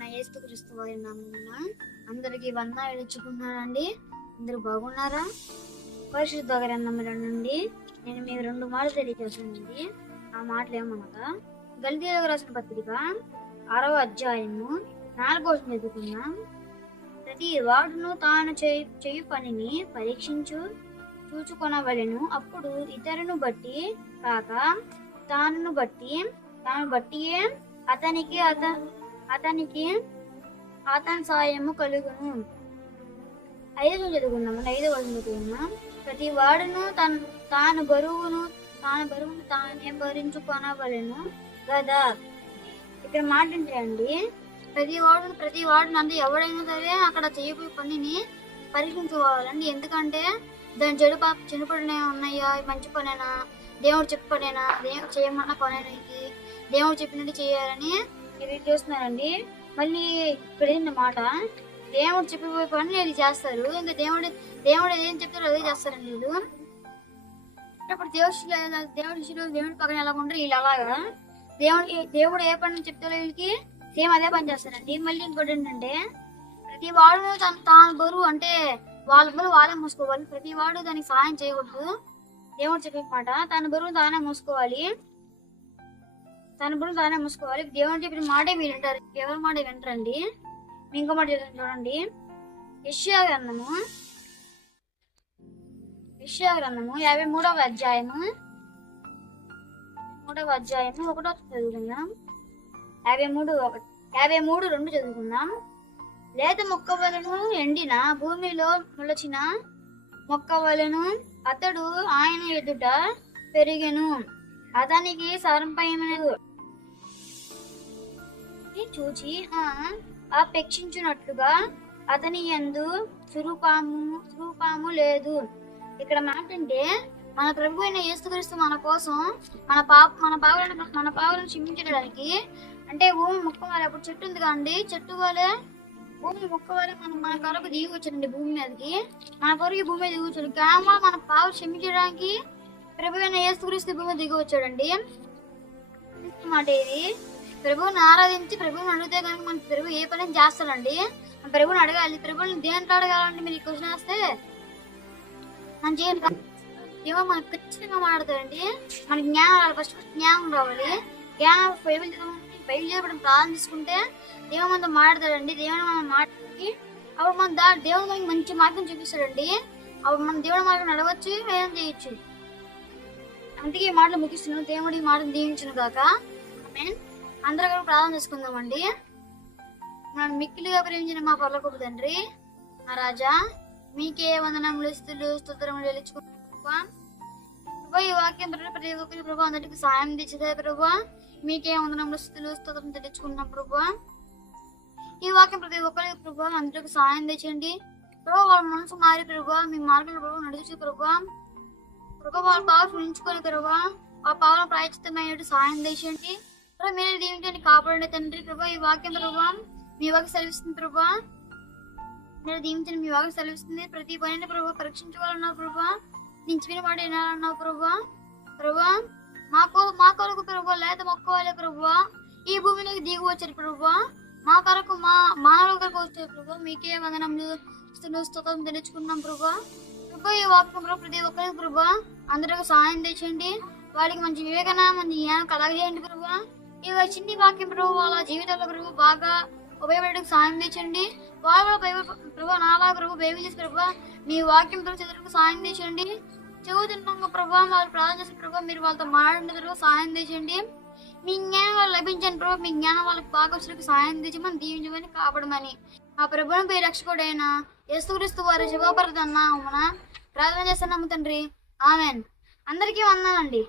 అయిన యేసుక్రీస్తు వారి నామమున అందరికీ వందనాలు ఇచ్చుకుంటున్నానండి అందరూ బాగున్నారా? పరిశుద్ధ గ్రంథముల నుండి నేను మీకు రెండు మాటలు తెలియజేస్తానండి ఆ మాటలు ఏమనగా గల్దీలకు రాసిన పత్రిక ఆరవ అధ్యాయము నాలుగో చదువుకున్నాం ప్రతి వాడును తాను చేయి చేయు పనిని పరీక్షించు చూచుకొనవలెను. అప్పుడు ఇతరును బట్టి కాక తానును బట్టి తాను బట్టియే అతనికి అత అతనికి అతని సాయము కలుగును. ఐదు చదువుకున్నాము ఐదు వచనం చదువుకున్నాం ప్రతి వాడును తన తాను బరువును తాను బరువును తానే భరించుకొనవలను కదా ఇక్కడ మాట ఏంటండి ప్రతి వాడు ప్రతి వాడు అంటే ఎవడైనా సరే అక్కడ చేయబోయే పనిని పరీక్షించుకోవాలండి. ఎందుకంటే దాని చెడు పాప చెడు పనులు ఉన్నాయా? మంచి పనేనా? దేవుడు చెప్పు పనేనా? దేవుడు చేయమన్న పనేనా ఇది? దేవుడు చెప్పినట్టు చేయాలని ఇది చూస్తున్నారండి? మళ్ళీ ఇక్కడ మాట? దేవుడు చెప్పిపోయే పని ఇది చేస్తారు? ఇంకా దేవుడు దేవుడు ఏం చెప్తారో అదే చేస్తారండి వీళ్ళు. అప్పుడు దేవుడు దేవుడి శిష్యులు దేవుడి పక్కన ఎలా ఉంటారు వీళ్ళు అలాగా. దేవుడు దేవుడు ఏ పని చెప్తారో వీళ్ళకి సేమ్ అదే పని చేస్తారండి. మళ్ళీ ఇంకోటి ఏంటంటే ప్రతి వాడు తన తాను బరువు అంటే వాళ్ళ బరువు వాళ్ళే మూసుకోవాలి. ప్రతి వాడు దానికి సహాయం చేయకూడదు. దేవుడు చెప్పే మాట తన బరువు తానే మూసుకోవాలి. తన బరువు తానే మూసుకోవాలి. దేవుని చెప్పిన మాటే మీరు వింటారు దేవుని మాట వింటారండి ఇంకో మాట చెప్తాను చూడండి. యెషయా గ్రంథము. యెషయా గ్రంథము యాభై మూడవ అధ్యాయము. మూడవ అధ్యాయము ఒకటో చదువుకుందాం. యాభై మూడు ఒకటి యాభై మూడు రెండు చదువుకుందాం. లేత మొక్క వలను ఎండిన భూమిలో మొలచిన మొక్క వలను అతడు ఆయన ఎదుట పెరిగెను. అతనికి సరంపైనది చూచి ఆ అపేక్షించినట్లుగా అతని ఎందు సురూపాము సురూపాము లేదు. ఇక్కడ మాట అంటే మన ప్రభు అయిన యేసుక్రీస్తు మన కోసం మన పాప మన పావులను మన పావులను క్షమించడానికి అంటే భూమి మొక్క వల్ల అప్పుడు చెట్టు ఉంది కదండి చెట్టు వలె భూమి మొక్క వల్ల మన మన కొరకు దిగి వచ్చారండి భూమి మీదకి. మన కొరకు భూమి మీద దిగి వచ్చాడు. కేవలం మన పావులు క్షమించడానికి ప్రభు అయిన యేసుక్రీస్తు భూమి దిగి వచ్చాడండి. మాట ఇది. ప్రభువుని ఆరాధించి ప్రభువుని అడిగితే కనుక మన ప్రభు ఏ పని చేస్తాడండి? ప్రభువుని అడగాలి. ప్రభువుని దేంట్లో అడగాలండి? మీరు క్వశ్చన్ వస్తే? మనం చేయాలి ఏమో మనకు ఖచ్చితంగా మాట్లాడతాడండి మనకి జ్ఞానం రావాలి. ఫస్ట్ జ్ఞానం రావాలి. జ్ఞానం బైబిల్ చదవాలి బైబిల్ చేయడం ప్రార్థన తీసుకుంటే దేవుడు మనతో మాట్లాడతాడండి. దేవుడు మనం మాట్లాడి అప్పుడు మన దా దేవుడు మనకి మంచి మార్గం చూపిస్తాడండి. అప్పుడు మన దేవుడు మార్గం నడవచ్చు ఏం చేయొచ్చు. అందుకే ఈ మాటలు ముగిస్తున్నాను. దేవుడి ఈ మాటలు దీవించును కాక ఆమేన్. అందరూ కూడా ప్రార్థన చేసుకుందామండి. మనం మిక్కిలిగా ప్రేమించిన మా పర్లకు తండ్రి మా రాజా మీకే వందనములు ఇస్తులు స్తోత్రములు వెలుచుకుంటున్నాం ప్రభా. ఈ వాక్యం ద్వారా ప్రతి ఒక్కరి ప్రభా అందరికి సాయం తెచ్చదే ప్రభా. మీకే వందనములు స్థుతులు స్తోత్రం తెచ్చుకున్నాం ప్రభా. ఈ వాక్యం ప్రతి ఒక్కరికి ప్రభా అందరికి సాయం తెచ్చండి. ప్రభా వాళ్ళ మనసు మారి ప్రభా మీ మార్గంలో ప్రభా నడుచు ప్రభా. ప్రభా వాళ్ళ పావులు ఉంచుకొని ప్రభా. ఆ పావుల ప్రాయచితమైన సాయం తెచ్చండి. మీరు దీవించండి కాపాడండి తండ్రి ప్రభా. ఈ వాక్యం ప్రభా మీ వాకి సెలవిస్తుంది ప్రభా. మీరు దీవించండి మీ వాకి సెలవిస్తుంది. ప్రతి పనిని ప్రభా పరీక్షించుకోవాలన్నావు ప్రభా. నించిన మాట వినాలన్నావు ప్రభా? ప్రభా మాకు మా కొరకు ప్రభా లేత మొక్కవాలి ప్రభా. ఈ భూమిలోకి దిగి వచ్చారు ప్రభా. మా కొరకు మా మానవుల కొరకు వచ్చారు ప్రభా. మీకే వందనములు స్తోత్రం తెలుసుకున్నాం ప్రభా. ప్రభా ఈ వాక్యం ప్రభా ప్రతి ఒక్కరికి ప్రభా అందరికి సహాయం తెచ్చండి వాళ్ళకి మంచి వివేకన మంచి జ్ఞానం కలగజేయండి ప్రభా. ఈ చిన్ని వాక్యం ప్రభు వాళ్ళ జీవితంలో ప్రభు బాగా ఉపయోగపడడానికి సాయం తెచ్చండి వాళ్ళు ప్రభు నాలా ప్రభు బైబిల్ చేసి ప్రభు మీ వాక్యం ప్రభు చదువుకు సాయం తెచ్చండి చదువుతున్న ప్రభు వాళ్ళు ప్రార్థన చేసిన ప్రభు మీరు వాళ్ళతో మాట్లాడిన ప్రభు సాయం తెచ్చండి మీ జ్ఞానం వాళ్ళు లభించండి ప్రభు మీ జ్ఞానం వాళ్ళకి బాగా వచ్చినకు సాయం తెచ్చమని దీవించమని కాపాడమని. ఆ ప్రభుని పోయి రక్షకుడైన యేసుక్రీస్తు వారి శుభపరదన్నా ప్రార్థన చేస్తున్నాము తండ్రి. ఆమెన్. అందరికీ వందనండి